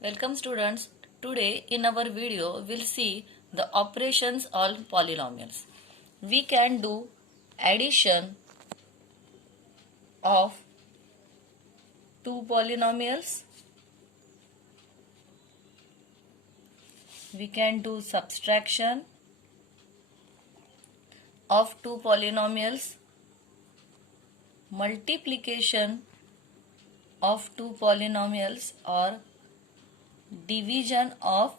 Welcome students. Today in our video we'll see the operations on polynomials. We can do addition of two polynomials. We can do subtraction of two polynomials, multiplication of two polynomials, or division of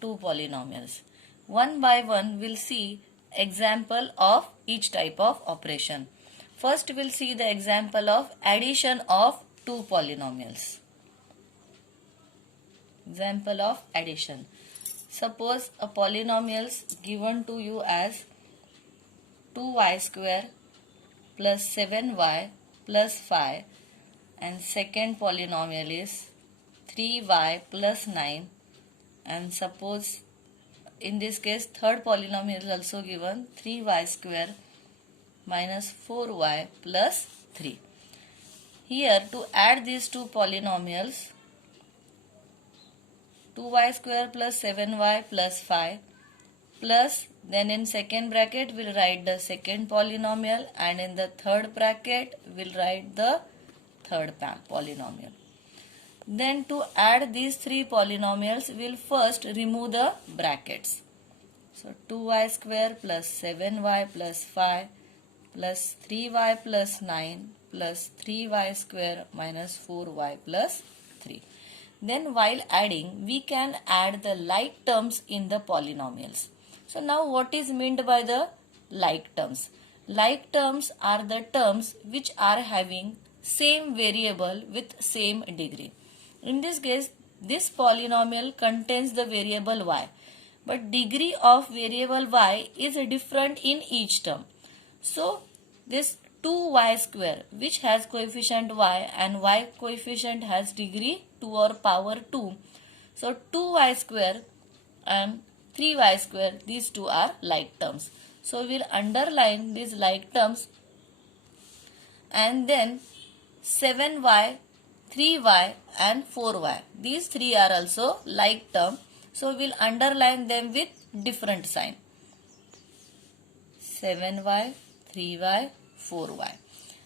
two polynomials. One by one we'll see example of each type of operation. First we'll see the example of addition of two polynomials. Example of addition. Suppose a polynomial is given to you as 2y square plus 7y plus 5, and second polynomial is 3y plus 9, and suppose in this case third polynomial is also given 3y square minus 4y plus 3. Here to add these two polynomials, 2y square plus 7y plus 5 plus, then in second bracket we'll write the second polynomial, and in the third bracket we'll write the third polynomial. Then to add these three polynomials, we'll first remove the brackets. So 2y square plus 7y plus 5 plus 3y plus 9 plus 3y square minus 4y plus 3. Then while adding, we can add the like terms in the polynomials. So now what is meant by the like terms? Like terms are the terms which are having same variable with same degree. In this case, this polynomial contains the variable y, but degree of variable y is different in each term. So this 2y square, which has coefficient y and y coefficient has degree 2 or power 2. So 2y square and 3y square, these two are like terms. So we'll underline these like terms, and then 7y, 3y and 4y, these three are also like term. So we'll underline them with different sign. 7y, 3y, 4y,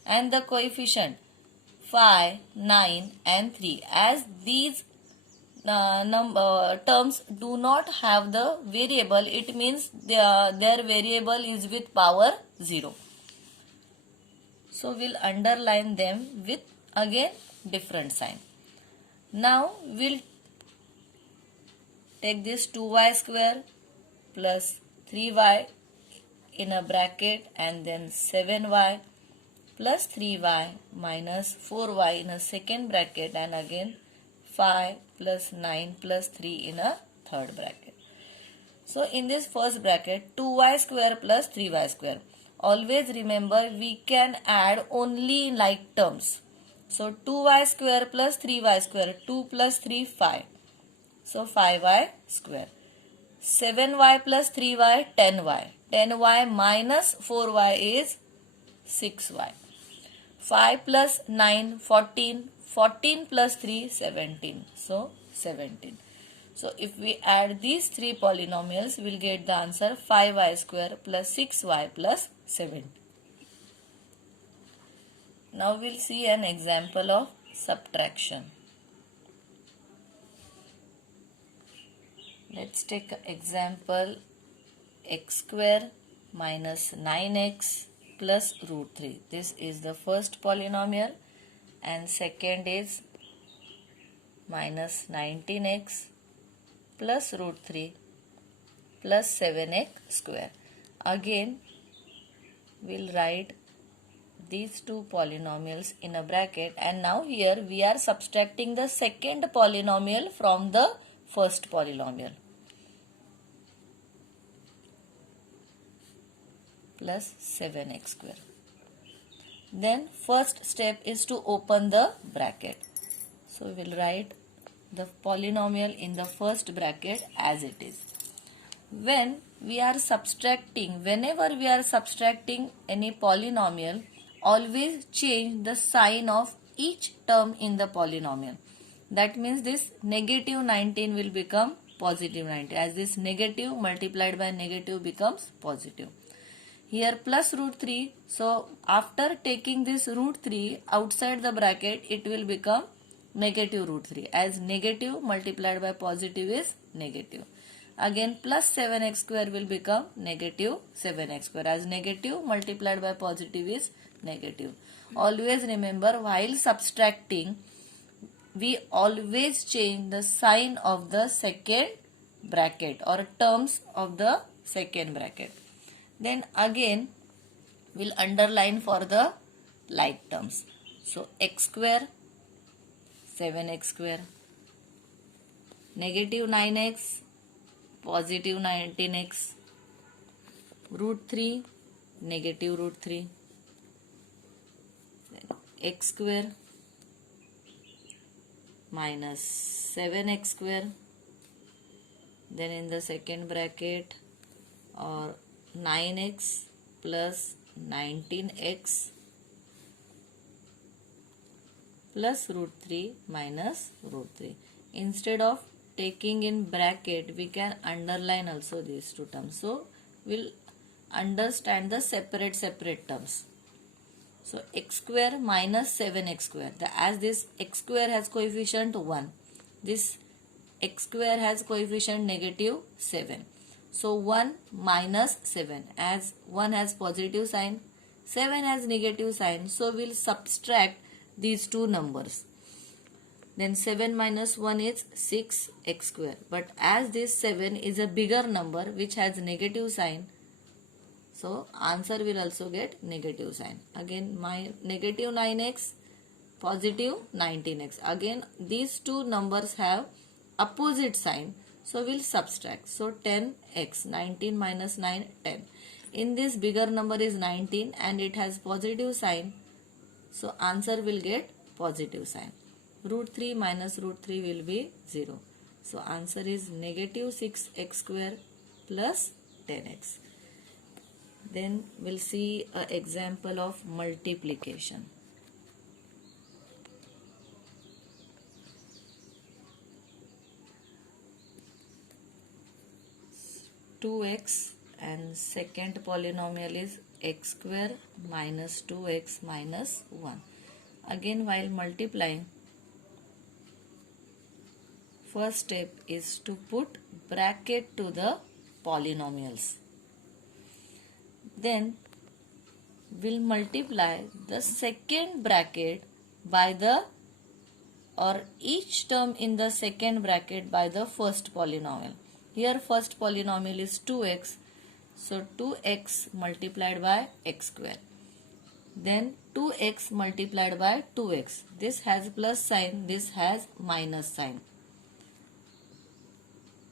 and the coefficient 5, 9 and 3, as these terms do not have the variable, it means their variable is with power 0. So we'll underline them with again different sign. Now we'll take this 2y square plus 3y in a bracket, and then 7y plus 3y minus 4y in a second bracket, and again 5 plus 9 plus 3 in a third bracket. So in this first bracket, 2y square plus 3y square. Always remember, we can add only like terms. So 2y square plus 3y square, 2 plus 3, 5. So 5y square. 7y plus 3y, 10y. 10y minus 4y is 6y. 5 plus 9, 14. 14 plus 3, 17. So 17. So if we add these three polynomials, we'll get the answer 5y square plus 6y plus 7. Now we'll see an example of subtraction. Let's take example x square minus 9x plus root 3. This is the first polynomial, and second is minus 19x plus root 3 plus 7x square. Again we'll write these two polynomials in a bracket, and now here we are subtracting the second polynomial from the first polynomial. Plus 7x square. Then first step is to open the bracket. So we'll write the polynomial in the first bracket as it is. Whenever we are subtracting any polynomial, always change the sign of each term in the polynomial. That means this negative 19 will become positive 19, as this negative multiplied by negative becomes positive. Here plus root 3, so after taking this root 3 outside the bracket, it will become negative root 3, as negative multiplied by positive is negative. Again plus 7x square will become negative 7x square, as negative multiplied by positive is negative. Always remember, while subtracting, we always change the sign of the second bracket or terms of the second bracket. Then again we'll underline for the like terms. So x square, 7x square, negative 9x, positive 19x, root 3, negative root 3, then x square minus 7x square, then in the second bracket or 9x plus 19x plus root 3 minus root 3. Instead of taking in bracket, we can underline also these two terms. So we'll understand the separate terms. So x square minus 7x square. As this x square has coefficient 1, this x square has coefficient negative 7. So 1 minus 7, as 1 has positive sign, 7 has negative sign. So we'll subtract these two numbers. Then 7 minus 1 is 6x square. But as this 7 is a bigger number which has negative sign, so answer will also get negative sign. Again my negative 9x, positive 19x. Again these two numbers have opposite sign. So we'll subtract. So 10x, 19 minus 9, 10. In this bigger number is 19 and it has positive sign. So answer will get positive sign. Root 3 minus root 3 will be 0. So answer is negative 6x square plus 10x. Then we'll see an example of multiplication. Two x and second polynomial is x square minus 2x minus 1. Again while multiplying, first step is to put bracket to the polynomials. Then we'll multiply the second bracket by the, or each term in the second bracket by the first polynomial. Here first polynomial is 2x, so 2x multiplied by x square. Then 2x multiplied by 2x. This has plus sign, this has minus sign.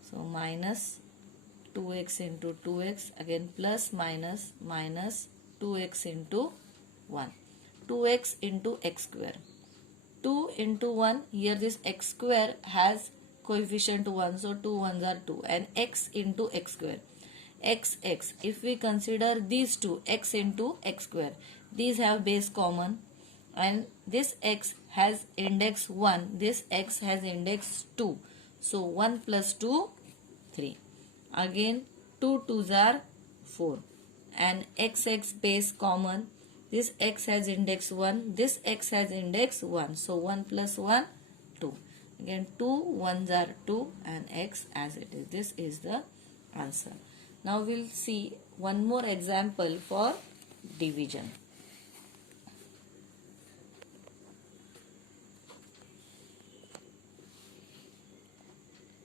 So minus 2x into 2x, again plus minus, minus 2x into 1. 2x into x square. 2 into 1, here this x square has coefficient 1, so 2 ones are 2, and x into x square. X, if we consider these two, x into x square, these have base common, and this x has index 1, this x has index 2. So 1 plus 2, 3. Again 2 2s are 4, and x base common, this x has index 1, this x has index 1, so 1 plus 1, 2. Again 2 1s are 2 and x as it is. This is the answer. Now we'll see one more example for division.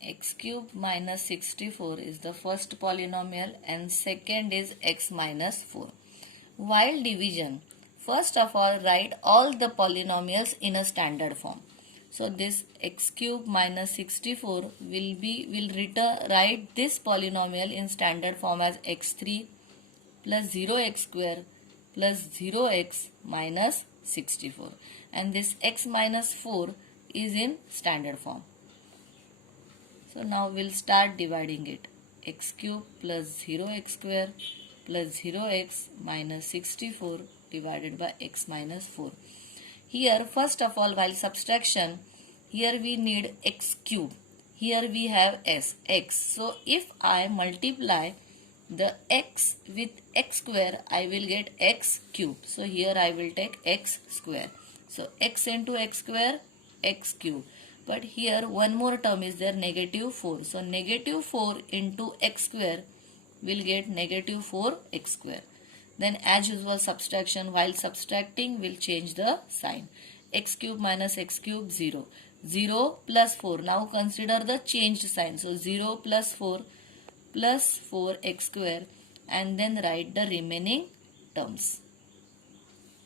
X cube minus 64 is the first polynomial and second is x minus 4. While division, first of all write all the polynomials in a standard form. So this x cube minus 64 will write this polynomial in standard form as x3 plus 0x square plus 0x minus 64, and this x minus 4 is in standard form. So now we'll start dividing it. X cube plus 0x square plus 0x minus 64 divided by x minus 4. Here first of all while subtraction, Here we need x cube. Here we have x. So if I multiply the x with x square, I will get x cube. So here I will take x square. So x into x square, x cube. But here one more term is there, negative 4. So negative 4 into x square will get negative 4x square. Then as usual subtraction, while subtracting we'll change the sign. X cube minus x cube 0. 0 plus 4. Now consider the changed sign. So 0 plus 4 plus 4x square, and then write the remaining terms.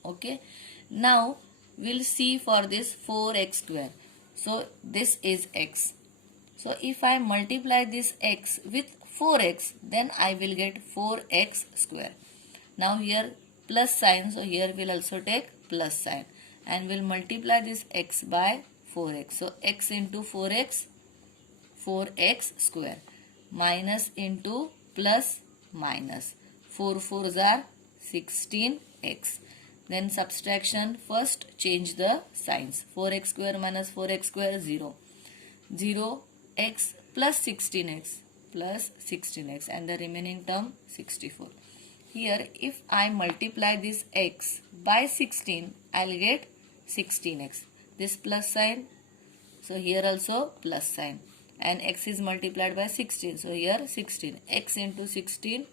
Okay. Now we'll see for this 4x square. So this is x. So if I multiply this x with 4x, then I will get 4x square. Now here plus sign, so here we'll also take plus sign, and we'll multiply this x by 4x. So x into 4x, 4x square, minus into plus minus. 4 4s are 16x. Then subtraction, first change the signs. 4x square minus 4x square 0. 0x plus 16x plus 16x, and the remaining term 64. Here if I multiply this x by 16, I'll get 16x. This plus sign, so here also plus sign, and x is multiplied by 16, so here 16. X into 16,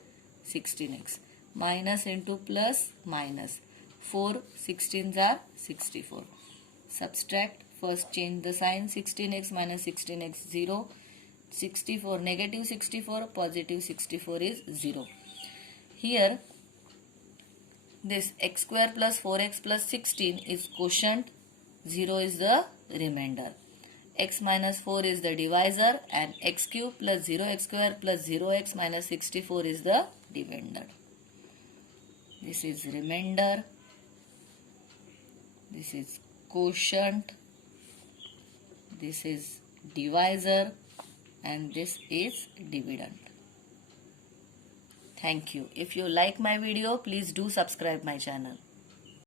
16x, minus into plus minus. 4 16s are 64. Subtract, first change the sign. 16x minus 16x 0. 64, negative 64, positive 64 is 0. Here this x square plus 4x plus 16 is quotient, 0 is the remainder. X minus 4 is the divisor, and x cube plus 0x square plus 0x minus 64 is the dividend. This is remainder, this is quotient, this is divisor, and this is dividend. Thank you. If you like my video, please do subscribe my channel.